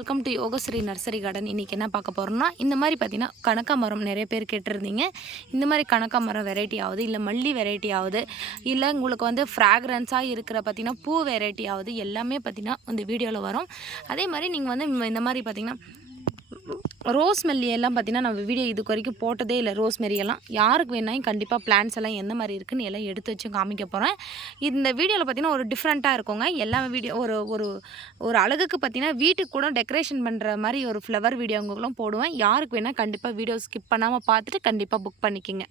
Welcome to Yogashree nursery garden இன்றைக்கி என்ன பார்க்க போகிறோம்னா இந்த மாதிரி பார்த்தீங்கன்னா கனகாமரம் நிறைய பேர் கேட்டிருந்தீங்க. இந்த மாதிரி கனகாமரம் வெரைட்டி ஆகுது இல்லை மல்லி வெரைட்டி ஆகுது இல்லை உங்களுக்கு வந்து ஃப்ராக்ரன்ஸாக இருக்கிற பார்த்தீங்கன்னா பூ வெரைட்டி ஆகுது எல்லாமே பார்த்தீங்கன்னா இந்த வீடியோவில் வரும். அதே மாதிரி நீங்கள் வந்து இந்த மாதிரி பார்த்தீங்கன்னா ரோஸ் மெல்லி எல்லாம் பார்த்திங்கன்னா நம்ம வீடியோ இதுக்கு வரைக்கும் போட்டதே இல்லை. ரோஸ் மெரி எல்லாம் யாருக்கு வேணாலும் கண்டிப்பாக பிளான்ஸ் எல்லாம் எந்த மாதிரி இருக்குன்னு எல்லாம் எடுத்து வச்சு காமிக்க போகிறேன் இந்த வீடியோவில் பார்த்தீங்கன்னா ஒரு டிஃப்ரெண்ட்டாக இருக்குங்க. எல்லா வீடியோ ஒரு ஒரு ஒரு அழகுக்கு பார்த்தீங்கன்னா வீட்டுக்கு கூட டெக்கரேஷன் பண்ணுற மாதிரி ஒரு ஃப்ளவர் வீடியோங்களும் போடுவேன். யாருக்கு வேணால் கண்டிப்பாக வீடியோ ஸ்கிப் பண்ணாமல் பார்த்துட்டு கண்டிப்பாக புக் பண்ணிக்கிங்க.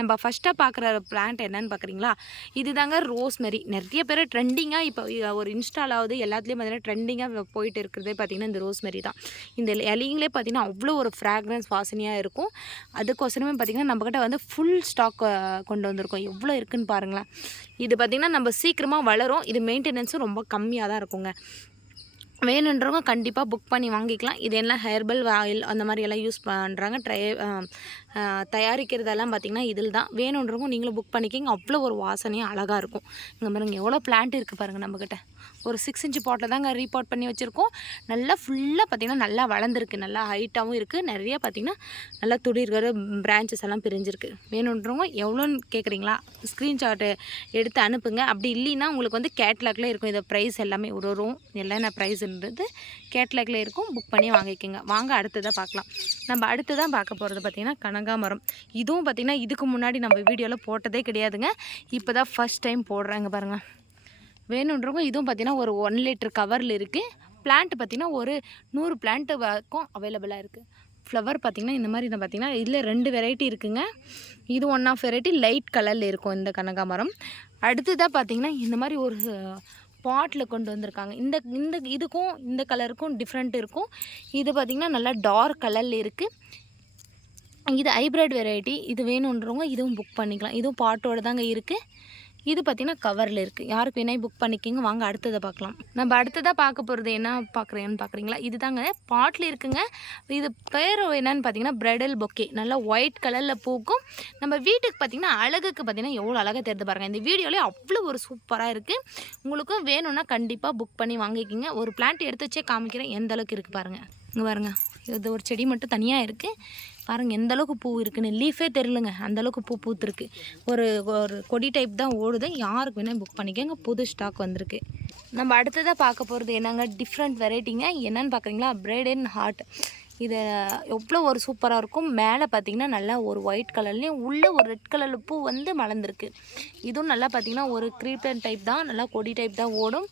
நம்ம ஃபஸ்ட்டாக பார்க்குற பிளான்ட் என்னன்னு பார்க்குறீங்களா? இதுதாங்க ரோஸ் மெரி நிறைய பேர் ட்ரெண்டிங்காக இப்போ ஒரு இன்ஸ்டாலாவது எல்லாத்துலேயும் பார்த்தீங்கன்னா ட்ரெண்டிங்காக போயிட்டு இருக்கிறதே பார்த்திங்கன்னா இந்த ரோஸ் மெரி தான். இந்த இலைங்களே பார்த்திங்கன்னா அவ்வளோ ஒரு ஃப்ராக்ரன்ஸ் வாசனையாக இருக்கும். அதுக்கோசரமே பார்த்திங்கன்னா நம்மக்கிட்ட வந்து ஃபுல் ஸ்டாக் கொண்டு வந்திருக்கோம். எவ்வளோ இருக்குதுன்னு பாருங்களேன். இது பார்த்திங்கன்னா நம்ம சீக்கிரமாக வளரும். இது மெயின்டெனன்ஸும் ரொம்ப கம்மியாக தான் இருக்குங்க. வேணுன்றவங்க கண்டிப்பாக புக் பண்ணி வாங்கிக்கலாம். இது எல்லாம் ஹெர்பல் ஆயில் அந்த மாதிரி எல்லாம் யூஸ் பண்ணுறாங்க ட்ரை தயாரிக்கிறதெல்லாம் பார்த்திங்கன்னா இதில் தான். வேணுன்றவங்க நீங்களும் புக் பண்ணிக்கிங்க. அவ்வளோ ஒரு வாசனையும் அழகாக இருக்கும். இங்கே மாதிரி எவ்வளோ பிளான்ட் இருக்குது பாருங்கள் நம்மக்கிட்ட ஒரு சிக்ஸ் இன்ச்சு பாட்டில் தாங்க ரீபாட் பண்ணி வச்சுருக்கோம். நல்லா ஃபுல்லாக பார்த்திங்கன்னா நல்லா வளர்ந்துருக்கு. நல்லா ஹைட்டாகவும் இருக்குது நிறைய பார்த்திங்கன்னா நல்லா துளிர்கிற பிரான்ச்சஸ் எல்லாம் பிரிஞ்சிருக்கு. வேணுன்றவங்க எவ்வளோன்னு கேட்குறீங்களா ஸ்க்ரீன்ஷாட்டு எடுத்து அனுப்புங்க. அப்படி இல்லைன்னா உங்களுக்கு வந்து கேட்லாக்ல இருக்கும். இதை ப்ரைஸ் எல்லாமே ஒரு ஒரு என்னென்ன ப்ரைஸ்ன்றது கேட்லாக்ல இருக்கும். புக் பண்ணி வாங்கிக்கோங்க. வாங்க அடுத்ததாக பார்க்கலாம். நம்ம அடுத்ததாக பார்க்க போகிறது பார்த்திங்கன்னா கனகாமரம் இதுவும் பார்த்திங்கன்னா இதுக்கு முன்னாடி நம்ம வீடியோவில் போட்டதே கிடையாதுங்க. இப்போ தான் ஃபஸ்ட் டைம் போடுறாங்க பாருங்கள் வேணுன்றவங்க இதுவும் பார்த்திங்கன்னா ஒரு ஒன் லிட்டர் கவரில் இருக்குது பிளான்ட் பார்த்திங்கன்னா ஒரு நூறு பிளான்ட்டு வரைக்கும் அவைலபிளாக இருக்குது ஃப்ளவர் பார்த்திங்கன்னா இந்த மாதிரி நான் பார்த்திங்கன்னா இதில் ரெண்டு வெரைட்டி இருக்குங்க. இது ஒன் ஆஃப் வெரைட்டி லைட் கலரில் இருக்கும் இந்த கனகாமரம் அடுத்ததாக பார்த்திங்கன்னா இந்த மாதிரி ஒரு பாட்டில் கொண்டு வந்திருக்காங்க. இந்த இந்த இதுக்கும் இந்த கலருக்கும் டிஃப்ரெண்ட் இருக்கும். இது பார்த்திங்கன்னா நல்லா டார்க் கலரில் இருக்குது இது ஹைப்ரிட் வெரைட்டி இது வேணுன்றவங்க இதுவும் புக் பண்ணிக்கலாம். இதுவும் பாட்டோடு தாங்க இருக்குது இது பார்த்திங்கன்னா கவரில் இருக்குது யாருக்கு வேணா புக் பண்ணிக்கிங்க. வாங்க அடுத்ததை பார்க்கலாம். நம்ம அடுத்ததாக பார்க்க போகிறது என்ன பார்க்குறேன்னு பார்க்குறீங்களா? இது தாங்க பாட்டில் இருக்குங்க. இது பேர் என்னன்னு பார்த்தீங்கன்னா பிரெடல் பொக்கே நல்லா ஒயிட் கலரில் பூக்கும். நம்ம வீட்டுக்கு பார்த்திங்கன்னா அழகுக்கு பார்த்திங்கன்னா எவ்வளோ அழகாக தெரிந்து பாருங்கள் இந்த வீடியோலேயே அவ்வளோ ஒரு சூப்பராக இருக்குது உங்களுக்கும் வேணும்னா கண்டிப்பாக புக் பண்ணி வாங்கிக்கிங்க. ஒரு பிளான்ட் எடுத்து வச்சே காமிக்கிறேன். எந்த அளவுக்கு இருக்குது பாருங்கள் இங்கே பாருங்கள் இது ஒரு செடி மட்டும் தனியாக இருக்குது பாருங்கள் எந்த அளவுக்கு பூ இருக்குன்னு. லீஃபே தெரிலங்க அந்தளவுக்கு பூ பூத்துருக்கு. ஒரு ஒரு கொடி டைப் தான் ஓடுது. யாருக்கு வேணால் புக் பண்ணிக்கோங்க. புது ஸ்டாக் வந்திருக்கு. நம்ம அடுத்ததாக பார்க்க போகிறது என்னங்க? டிஃப்ரெண்ட் வெரைட்டிங்க என்னென்னு பார்க்குறீங்களா? பிரெட் அண்ட் ஹார்ட் இது எவ்வளோ ஒரு சூப்பராக இருக்கும். மேலே பார்த்தீங்கன்னா நல்லா ஒரு ஒயிட் கலர்லேயும் உள்ளே ஒரு ரெட் கலரில் பூ வந்து மலர்ந்துருக்கு. இதுவும் நல்லா பார்த்தீங்கன்னா ஒரு க்ரீப்பன் டைப் தான். நல்லா கொடி டைப் தான் ஓடும்.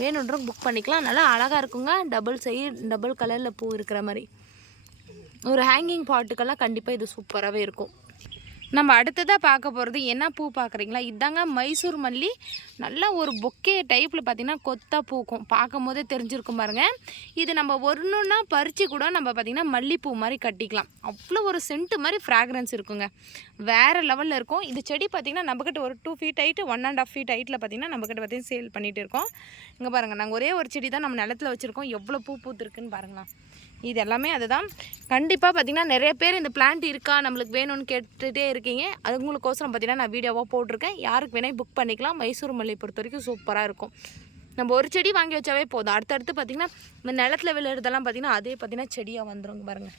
வேணுன்றவங்க புக் பண்ணிக்கலாம். நல்லா அழகாக இருக்குங்க. டபுள் சைடு டபுள் கலரில் பூ இருக்கிற மாதிரி. ஒரு ஹேங்கிங் பாட்டுக்கெல்லாம் கண்டிப்பாக இது சூப்பராகவே இருக்கும். நம்ம அடுத்ததாக பார்க்க போகிறது என்ன பூ பார்க்குறீங்களா? இதாங்க மைசூர் மல்லி. நல்லா ஒரு பொக்கே டைப்பில் பார்த்திங்கன்னா கொத்தாக பூக்கும். பார்க்கும் போதே தெரிஞ்சிருக்கும் பாருங்கள் இது நம்ம ஒன்றுன்னா பறித்து கூட நம்ம பார்த்திங்கன்னா மல்லிப்பூ மாதிரி கட்டிக்கலாம். அவ்வளோ ஒரு சென்ட்டு மாதிரி ஃப்ராக்ரன்ஸ் இருக்குங்க. வேறு லெவலில் இருக்கும். இந்த செடி பார்த்திங்கன்னா நம்மக்கிட்ட ஒரு two feet height one and half feet ஹைட்டில் பார்த்திங்கன்னா நம்மக்கிட்ட பார்த்திங்கன்னா சேல் பண்ணிகிட்டு இருக்கோம். இங்கே பாருங்கள் நாங்கள் ஒரே ஒரு செடி தான் நம்ம நிலத்தில் வச்சுருக்கோம். எவ்வளோ பூ பூத்துருக்குன்னு பாருங்களேன். இது எல்லாமே அதுதான். கண்டிப்பாக பார்த்திங்கன்னா நிறைய பேர் இந்த பிளான்ட் இருக்கா நம்மளுக்கு வேணும்னு கேட்டுகிட்டே இருக்கீங்க. அதுங்களுக்கோசரம் பார்த்திங்கன்னா நான் வீடியோவாக போட்டிருக்கேன். யாருக்கு வேணால் புக் பண்ணிக்கலாம். மைசூர் மல்லி பொறுத்த வரைக்கும் சூப்பராக இருக்கும். நம்ம ஒரு செடி வாங்கி வச்சாவே போதும். அடுத்தடுத்து பார்த்திங்கன்னா இந்த நிலத்தில் விழுறதெல்லாம் பார்த்திங்கன்னா அதே பார்த்திங்கன்னா செடியாக வந்துடும் பாருங்கள்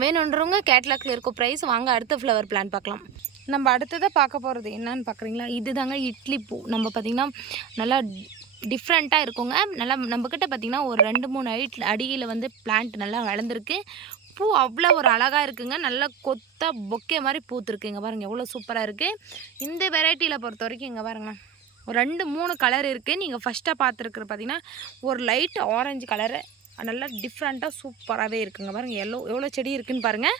வேணுன்றவங்க கேட்லாக்ல இருக்கும் ப்ரைஸ் வாங்க அடுத்த ஃப்ளவர் பிளான் பார்க்கலாம். நம்ம அடுத்ததாக பார்க்க போகிறது என்னன்னு பார்க்குறீங்களா இது தாங்க இட்லி பூ. நம்ம பார்த்திங்கன்னா நல்லா டிஃப்ரெண்ட்டாக இருக்குங்க. நல்லா நம்மக்கிட்ட பார்த்திங்கன்னா ஒரு ரெண்டு மூணு ஹைட் அடியில் வந்து பிளான்ட் நல்லா வளர்ந்துருக்கு. பூ அவ்வளோ ஒரு அழகாக இருக்குங்க. நல்லா கொத்தாக பொக்கே மாதிரி பூத்துருக்குங்க. பாருங்கள் எவ்வளோ சூப்பராக இருக்குது இந்த வெரைட்டியில் பொறுத்த வரைக்கும் இங்கே பாருங்கள் ஒரு ரெண்டு மூணு கலர் இருக்குது நீங்கள் ஃபஸ்ட்டாக பார்த்துருக்குற பார்த்தீங்கன்னா ஒரு லைட் ஆரஞ்சு கலரு நல்லா டிஃப்ரெண்ட்டாக சூப்பராகவே இருக்குங்க. பாருங்கள் எவ்வளோ எவ்வளோ செடி இருக்குதுன்னு பாருங்கள்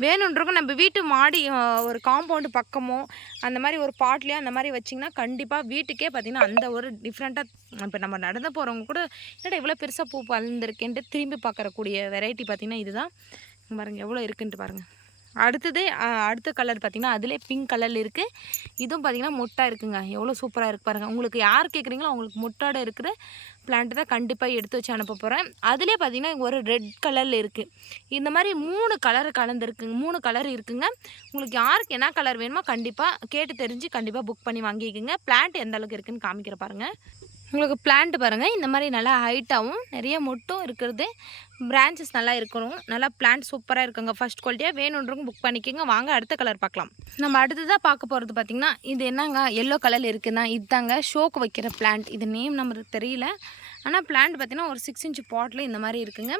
வேணுன்றக்கும் நம்ம வீட்டு மாடி ஒரு காம்பவுண்டு பக்கமோ அந்த மாதிரி ஒரு பாட்லேயோ அந்த மாதிரி வச்சிங்கன்னா கண்டிப்பாக வீட்டுக்கே பார்த்திங்கன்னா அந்த ஒரு டிஃப்ரெண்ட்டாக இப்போ நம்ம நடந்து போகிறவங்க கூட என்னடா இவ்வளோ பெருசாக பூ வளர்ந்துருக்கேன்ட்டு திரும்பி பார்க்குறக்கூடிய வெரைட்டி பார்த்திங்கன்னா இதுதான். பாருங்கள் எவ்வளோ இருக்குன்ட்டு பாருங்கள் அடுத்தது அடுத்த கலர் பார்த்திங்கன்னா அதிலே பிங்க் கலரில் இருக்குது இதுவும் பார்த்திங்கன்னா மொட்டா இருக்குங்க. எவ்வளோ சூப்பராக இருக்குது பாருங்கள் உங்களுக்கு யார் கேட்குறீங்களோ அவங்களுக்கு மொட்டாட இருக்கிற பிளான்ட்டு தான் கண்டிப்பாக எடுத்து வச்சு அனுப்ப போகிறேன் அதிலே பார்த்திங்கன்னா ஒரு ரெட் கலரில் இருக்குது இந்த மாதிரி மூணு கலர் கலந்துருக்குங்க. மூணு கலர் இருக்குங்க. உங்களுக்கு யாருக்கு என்ன கலர் வேணுமோ கண்டிப்பாக கேட்டு தெரிஞ்சு கண்டிப்பாக புக் பண்ணி வாங்கிக்கோங்க. பிளான்ட் எந்த அளவுக்கு இருக்குதுன்னு காமிக்கிற பாருங்கள் உங்களுக்கு பிளான்ட் பாருங்கள் இந்த மாதிரி நல்லா ஹைட்டாகவும் நிறைய மொட்டும் இருக்கிறது. பிரான்ச்சஸ் நல்லா இருக்கணும். நல்லா பிளான்ட் சூப்பராக இருக்குங்க. ஃபஸ்ட் குவாலிட்டியாக வேணுன்றவங்க புக் பண்ணிக்கோங்க. வாங்க அடுத்த கலர் பார்க்கலாம். நம்ம அடுத்ததாக பார்க்க போகிறது பார்த்திங்கன்னா இது என்னங்க? எல்லோ கலரில் இருக்குதுன்னா இதுதாங்க ஷோக்கு வைக்கிற பிளான்ட் இது நேம் நம்மளுக்கு தெரியல. ஆனால் பிளான்ட் பார்த்திங்கன்னா ஒரு சிக்ஸ் இன்ச் பாட்டில் இந்த மாதிரி இருக்குங்க.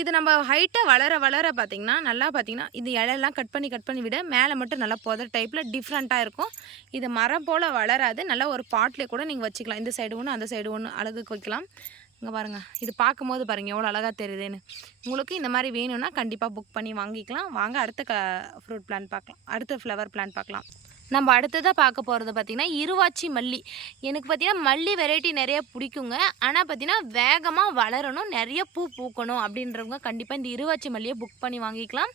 இது நம்ம ஹைட்டாக வளர வளர பார்த்திங்கன்னா நல்லா பார்த்திங்கன்னா இது இலையெல்லாம் கட் பண்ணி கட் பண்ணி விட மேலே மட்டும் நல்லா புதர் டைப்பில் டிஃப்ரெண்ட்டாக இருக்கும். இது மரம் போல் வளராது. நல்லா ஒரு பாட்டிலே கூட நீங்கள் வச்சுக்கலாம். இந்த சைடு ஒன்று அந்த சைடு ஒன்று அழகுக்கு வைக்கலாம். இங்கே பாருங்கள் இது பார்க்கும்போது பாருங்கள் எவ்வளோ அழகாக தெரியுதுன்னு. உங்களுக்கு இந்த மாதிரி வேணும்னா கண்டிப்பாக புக் பண்ணி வாங்கிக்கலாம். வாங்க அடுத்த க ஃப்ரூட் பிளான் பார்க்கலாம். அடுத்த ஃப்ளவர் பிளான் பார்க்கலாம். நம்ம அடுத்ததாக பார்க்க போகிறது பார்த்திங்கன்னா இருவாச்சி மல்லி. எனக்கு பார்த்திங்கன்னா மல்லி வெரைட்டி நிறைய பிடிக்குங்க. ஆனால் பார்த்திங்கன்னா வேகமாக வளரணும் நிறைய பூ பூக்கணும் அப்படின்றவங்க கண்டிப்பாக இந்த இருவாச்சி மல்லியை புக் பண்ணி வாங்கிக்கலாம்.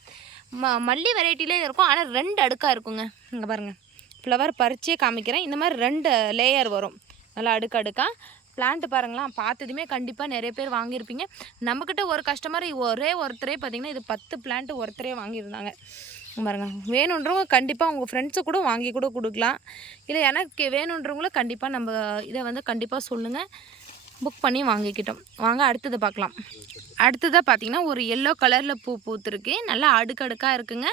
ம மல்லி வெரைட்டிலே இருக்கும். ஆனால் ரெண்டு அடுக்காக இருக்குங்க. இங்கே பாருங்கள் ஃப்ளவர் பறிச்சே காமிக்கிறேன். இந்த மாதிரி ரெண்டு லேயர் வரும். நல்லா அடுக்கு அடுக்காக பிளான்ட் பார்த்ததுமே கண்டிப்பாக நிறைய பேர் வாங்கியிருப்பீங்க. நம்மக்கிட்ட ஒரு கஸ்டமர் ஒரே ஒருத்தரே பார்த்தீங்கன்னா இது பத்து பிளான்ட்டு ஒருத்தரே வாங்கியிருந்தாங்க. பாருங்க. வேணுன்றவங்க கண்டிப்பாக உங்கள் ஃப்ரெண்ட்ஸு கூட வாங்கி கூட கொடுக்கலாம். இல்லை எனக்கு வேணுன்றவங்களும் கண்டிப்பாக நம்ம இதை வந்து கண்டிப்பாக சொல்லுங்கள் புக் பண்ணி வாங்கிக்கிட்டோம். வாங்க அடுத்தது பார்க்கலாம் அடுத்ததாக பார்த்தீங்கன்னா ஒரு எல்லோ கலரில் பூ பூத்துருக்கு. நல்லா அடுக்கடுக்காக இருக்குங்க.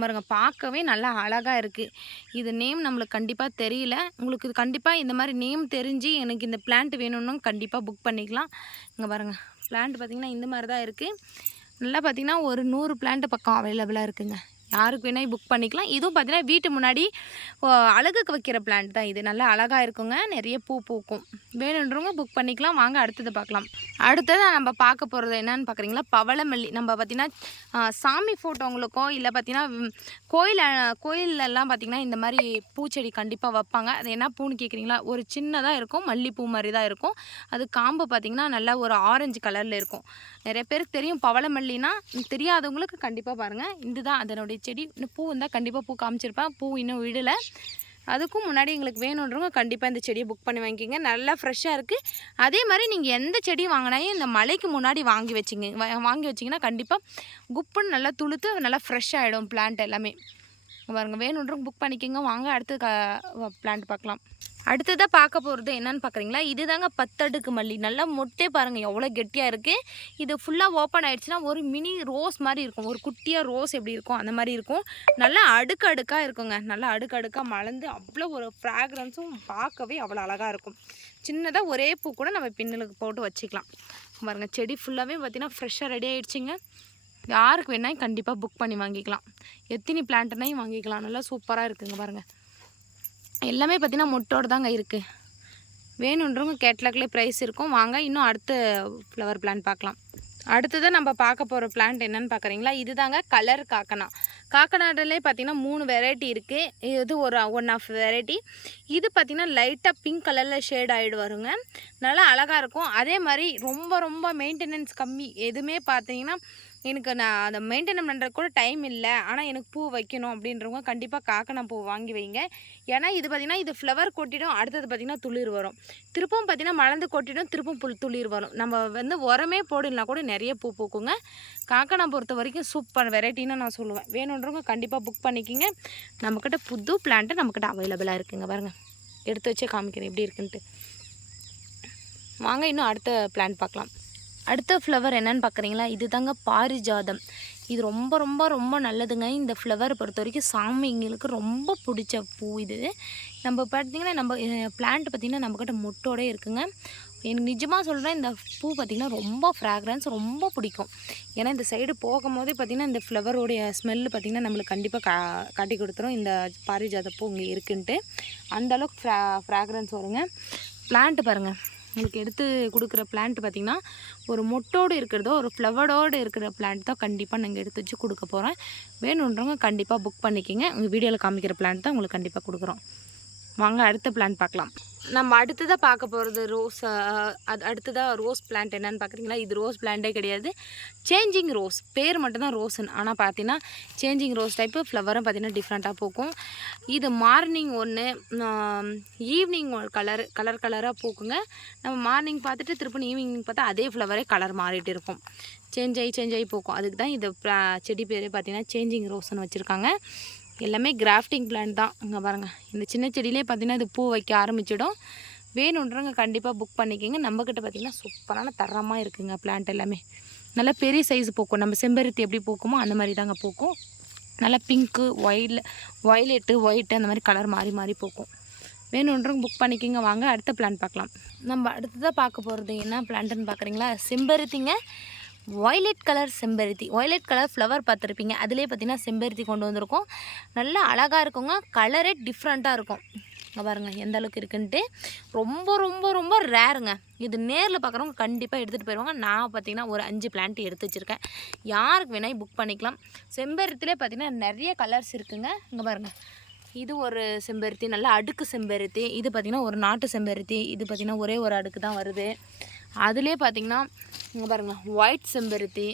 பாருங்க பார்க்கவே நல்லா அழகாக இருக்குது இது நேம் நம்மளுக்கு கண்டிப்பாக தெரியல. உங்களுக்கு இது கண்டிப்பாக இந்த மாதிரி நேம் தெரிஞ்சு எனக்கு இந்த பிளான்ட் வேணும்னு கண்டிப்பாக புக் பண்ணிக்கலாம். இங்கே பாருங்கள் பிளான்ட் பார்த்திங்கன்னா இந்த மாதிரி தான் இருக்குது நல்லா பார்த்திங்கன்னா ஒரு நூறு பிளான்ட் பக்கம் அவைலபிளாக இருக்குங்க. யாருக்கு வேணால் புக் பண்ணிக்கலாம். இதுவும் பார்த்தீங்கன்னா வீட்டு முன்னாடி ஓ, அழகுக்கு வைக்கிற பிளான்ட் தான் இது. நல்லா அழகாக இருக்குங்க. நிறைய பூ பூக்கும். வேணுன்றவங்க புக் பண்ணிக்கலாம். வாங்க அடுத்தது பார்க்கலாம். அடுத்தது நம்ம பார்க்க போகிறது என்னன்னு பார்க்குறீங்களா பவளமல்லி. நம்ம பார்த்திங்கன்னா சாமி ஃபோட்டோங்களுக்கோ இல்லை பார்த்தீங்கன்னா கோயில் கோயிலெல்லாம் கோயில்லலாம் இந்த மாதிரி பூச்செடி கண்டிப்பாக வைப்பாங்க. அது என்ன பூன்னு கேட்குறீங்களா ஒரு சின்னதாக இருக்கும். மல்லிப்பூ மாதிரி தான் இருக்கும். அது காம்பு பார்த்தீங்கன்னா நல்லா ஒரு ஆரஞ்சு கலரில் இருக்கும். நிறைய பேருக்கு தெரியும் பவளமல்லினா தெரியாதவங்களுக்கு கண்டிப்பாக பாருங்கள் இதுதான் அதனுடைய செடி இன்னும் பூ இருந்தால் கண்டிப்பாக பூ காமிச்சிருப்பேன். பூ இன்னும் விடலை. அதுக்கும் முன்னாடி எங்களுக்கு வேணுன்றவங்க கண்டிப்பாக இந்த செடியை புக் பண்ணி வாங்கிக்கோங்க. நல்லா ஃப்ரெஷ்ஷாக இருக்குது அதே மாதிரி நீங்கள் எந்த செடி வாங்கினாயும் இந்த மலைக்கு முன்னாடி வாங்கி வச்சிங்க வாங்கி வச்சிங்கன்னா கண்டிப்பாக குப்புன்னு நல்லா துளுத்து நல்லா ஃப்ரெஷ் ஆகிடும் பிளான்ட் எல்லாமே. பாருங்கள் பாருங்க வேணுன்றவங்க புக் பண்ணிக்கோங்க. வாங்க அடுத்து க பிளான்ட் பார்க்கலாம். அடுத்ததாக பார்க்க போகிறது என்னன்னு பார்க்குறீங்களா இதுதாங்க பத்தடுக்கு மல்லி. நல்லா மொட்டே பாருங்கள் எவ்வளோ கெட்டியாக இருக்குது இது ஃபுல்லாக ஓப்பன் ஆகிடுச்சின்னா ஒரு மினி ரோஸ் மாதிரி இருக்கும். ஒரு குட்டியாக ரோஸ் எப்படி இருக்கும் அந்த மாதிரி இருக்கும். நல்லா அடுக்கு அடுக்காக இருக்குங்க. நல்லா அடுக்கு அடுக்காக மலர்ந்து அவ்வளோ ஒரு ஃப்ராக்ரன்ஸும் பார்க்கவே அவ்வளோ அழகாக இருக்கும். சின்னதாக ஒரே பூ கூட நம்ம பின்னலுக்கு போட்டு வச்சுக்கலாம். பாருங்கள் செடி ஃபுல்லாகவே பார்த்தீங்கன்னா ஃப்ரெஷ்ஷாக ரெடி ஆகிடுச்சிங்க யாருக்கு வேணாலும் கண்டிப்பாக புக் பண்ணி வாங்கிக்கலாம். எத்தினி பிளான்ட்னாயும் வாங்கிக்கலாம். நல்லா சூப்பராக இருக்குங்க பாருங்கள் எல்லாமே பார்த்தீங்கன்னா மொட்டோடு தாங்க இருக்குது வேணுன்றவங்க கேட்லாக்லேயே ப்ரைஸ் இருக்கும். வாங்க இன்னும் அடுத்த ஃப்ளவர் பிளான்ட் பார்க்கலாம். அடுத்தது நம்ம பார்க்க போகிற பிளான்ட் என்னன்னு பார்க்குறீங்களா? இதுதாங்க கலர் காக்கனா. காக்கனாட்டிலே பார்த்தீங்கன்னா மூணு வெரைட்டி இருக்குது இது ஒரு ஒன் ஆஃப் வெரைட்டி இது பார்த்திங்கன்னா லைட்டாக பிங்க் கலரில் ஷேட் ஆகிடு வருங்க நல்லா அழகாக இருக்கும். அதே மாதிரி ரொம்ப ரொம்ப மெயின்டெனன்ஸ் கம்மி. எதுவுமே பார்த்தீங்கன்னா எனக்கு நான் அதை மெயின்டைன் பண்ணுறது கூட டைம் இல்லை. ஆனால் எனக்கு பூ வைக்கணும் அப்படின்றவங்க கண்டிப்பாக காக்கணம் பூ வாங்கி வைங்க. ஏன்னா இது பார்த்திங்கன்னா இது ஃப்ளவர் கொட்டிடும் அடுத்தது பார்த்திங்கன்னா துளிர் வரும். திருப்பம் பார்த்திங்கன்னா மலர்ந்து கொட்டிடும் திருப்பம் புல் துளிர் வரும். நம்ம வந்து உரமே போடலனா கூட நிறைய பூ பூக்குங்க. காக்கணம் பொறுத்த வரைக்கும் சூப்பர் வெரைட்டின்னு நான் சொல்லுவேன். வேணுன்றவங்க கண்டிப்பாக புக் பண்ணிக்கிங்க. நம்மக்கிட்ட புது பிளான்ட்டு நம்மக்கிட்ட அவைலபிளாக இருக்குங்க பாருங்கள் எடுத்து வச்சே காமிக்கிறேன் எப்படி இருக்குன்ட்டு. வாங்க இன்னும் அடுத்த பிளான் பார்க்கலாம். அடுத்த ஃப்ளவர் என்னன்னு பார்க்குறீங்களா? இது தாங்க பாரிஜாதம். இது ரொம்ப ரொம்ப ரொம்ப நல்லதுங்க. இந்த ஃப்ளவரை பொறுத்த வரைக்கும் சாமிங்களுக்கு ரொம்ப பிடிச்ச பூ இது. நம்ம பார்த்தீங்கன்னா நம்ம பிளான்ட் பார்த்திங்கன்னா நம்மக்கிட்ட மொட்டோட இருக்குங்க. எனக்கு நிஜமாக சொல்கிறேன் இந்த பூ பார்த்திங்கன்னா ரொம்ப ஃப்ராக்ரன்ஸ் ரொம்ப பிடிக்கும். ஏன்னா இந்த சைடு போகும்போதே பார்த்திங்கன்னா இந்த ஃப்ளவரோடைய ஸ்மெல்லு பார்த்திங்கன்னா நம்மளுக்கு கண்டிப்பாக கா காட்டி கொடுத்துரும். இந்த பாரிஜாத பூ இங்கே இருக்குன்ட்டு. அந்த அளவுக்கு ஃப்ரா ஃப்ராக்ரன்ஸ் வருங்க. பிளான்ட் பாருங்கள் உங்களுக்கு எடுத்து கொடுக்குற பிளான்ட் பார்த்திங்கன்னா ஒரு மொட்டோடு இருக்கிறதோ ஒரு ஃப்ளவரோடு இருக்கிற பிளான்ட் தான் கண்டிப்பாக நாங்கள் எடுத்து வச்சு கொடுக்க போகிறோம் வேணுன்றவங்க கண்டிப்பாக புக் பண்ணிக்கிங்க. உங்கள் வீடியோவில் காமிக்கிற பிளான்ட் தான் உங்களுக்கு கண்டிப்பாக கொடுக்குறோம். வாங்க அடுத்த பிளான்ட் பார்க்கலாம். நம்ம அடுத்ததாக பார்க்க போகிறது ரோஸ் அது அடுத்ததாக ரோஸ் பிளான்ட் என்னன்னு பார்க்குறீங்களா? இது ரோஸ் பிளான்ட்டே கிடையாது. சேஞ்சிங் ரோஸ் பேர் மட்டும்தான் ரோஸ்ன்னு ஆனால் பார்த்தீங்கன்னா சேஞ்சிங் ரோஸ் டைப்பு ஃப்ளவரும் பார்த்தீங்கன்னா டிஃப்ரெண்ட்டாக பூக்கும். இது மார்னிங் ஒன்று ஈவினிங் கலர் கலர் கலராக பூக்குங்க. நம்ம மார்னிங் பார்த்துட்டு திருப்பி ஈவினிங் பார்த்தா அதே ஃப்ளவரே கலர் மாறிட்டு இருக்கும். சேஞ்ச் ஆகி சேஞ்ச் ஆகி பூக்கும். அதுக்கு தான் இது செடி பேர் பார்த்தீங்கன்னா சேஞ்சிங் ரோஸ்ன்னு வச்சுருக்காங்க. எல்லாமே கிராஃப்டிங் பிளான் தான். இங்கே பாருங்கள் இந்த சின்ன செடியிலே பார்த்தீங்கன்னா இது பூ வைக்க ஆரம்பிச்சிடும். வேணுன்றவங்க கண்டிப்பாக புக் பண்ணிக்கோங்க. நம்மக்கிட்ட பார்த்திங்கன்னா சூப்பரான தரமாக இருக்குங்க பிளான்ட் எல்லாமே. நல்லா பெரிய சைஸ் பூக்கும். நம்ம செம்பருத்தி எப்படி பூக்குமோ அந்த மாதிரி தாங்க பூக்கும். நல்லா பிங்க்கு ஒயில் ஒய்லெட்டு ஒயிட்டு அந்த மாதிரி கலர் மாறி மாறி பூக்கும். வேணுன்றவங்க புக் பண்ணிக்கோங்க. வாங்க அடுத்த பிளான் பார்க்கலாம். நம்ம அடுத்ததாக பார்க்க போகிறது என்ன பிளான்ட்டுன்னு பார்க்குறீங்களா செம்பருத்திங்க. ஒய்லெட் கலர் செம்பருத்தி. ஒய்லெட் கலர் ஃப்ளவர் பார்த்துருப்பீங்க. அதிலே பார்த்தீங்கன்னா செம்பருத்தி கொண்டு வந்திருக்கோம். நல்லா அழகாக இருக்குங்க. கலரே டிஃப்ரெண்ட்டாக இருக்கும். இங்கே பாருங்கள் எந்த அளவுக்கு இருக்குன்ட்டு. ரொம்ப ரொம்ப ரொம்ப ரேருங்க இது நேரில் பார்க்குறவங்க கண்டிப்பாக எடுத்துகிட்டு போயிடுவாங்க நான் பார்த்தீங்கன்னா ஒரு அஞ்சு பிளான்ட் எடுத்து வச்சுருக்கேன். யாருக்கு வேணால் புக் பண்ணிக்கலாம். செம்பருத்திலே பார்த்தீங்கன்னா நிறைய கலர்ஸ் இருக்குங்க. இங்கே பாருங்கள் இது ஒரு செம்பருத்தி நல்ல அடுக்கு செம்பருத்தி. இது பார்த்திங்கன்னா ஒரு நாட்டு செம்பருத்தி. இது பார்த்திங்கன்னா ஒரே ஒரு அடுக்கு தான் வருது. அதுலேயே பார்த்திங்கன்னா இங்கே பாருங்கள் ஒயிட் செம்பருத்தி.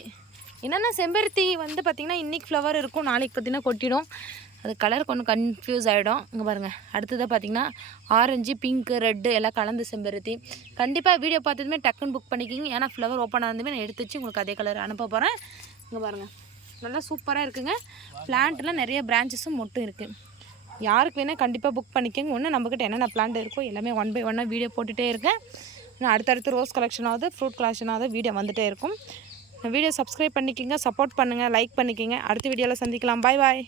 என்னென்ன செம்பருத்தி வந்து பார்த்திங்கன்னா இன்றைக்கி ஃப்ளவர் இருக்கும் நாளைக்கு பார்த்திங்கன்னா கொட்டிடும். அது கலர் கொஞ்சம் கன்ஃபியூஸ் ஆகிடும் இங்கே பாருங்கள் அடுத்ததாக பார்த்திங்கன்னா ஆரஞ்சு பிங்க்கு ரெட்டு எல்லாம் கலந்து செம்பருத்தி. கண்டிப்பாக வீடியோ பார்த்ததுமே டக்குன்னு புக் பண்ணிக்கிங்க. ஏன்னா ஃப்ளவர் ஓப்பன் ஆனதுமே நான் எடுத்து வச்சு உங்களுக்கு அதே கலர் அனுப்ப போகிறேன் இங்கே பாருங்கள் நல்லா சூப்பராக இருக்குங்க. பிளான்ட்லாம் நிறைய பிரான்ச்சஸும் மட்டும் இருக்குது யாருக்கு வேணால் கண்டிப்பாக புக் பண்ணிக்கோங்க. ஒன்று நம்மக்கிட்ட என்னென்ன பிளான்ட் இருக்கோ எல்லாமே ஒன் பை ஒன்னாக வீடியோ போட்டுகிட்டே இருக்கேன். இன்னும் அடுத்தடுத்து ரோஸ் கலெக்ஷனாவது ஃப்ரூட் கலெக்ஷனாவது வீடியோ வந்துகிட்டே இருக்கும். வீடியோ சப்ஸ்கிரைப் பண்ணிக்கிங்க சப்போர்ட் பண்ணுங்கள் லைக் பண்ணிக்கிங்க. அடுத்த வீடியோவில் சந்திக்கலாம். பாய் பாய்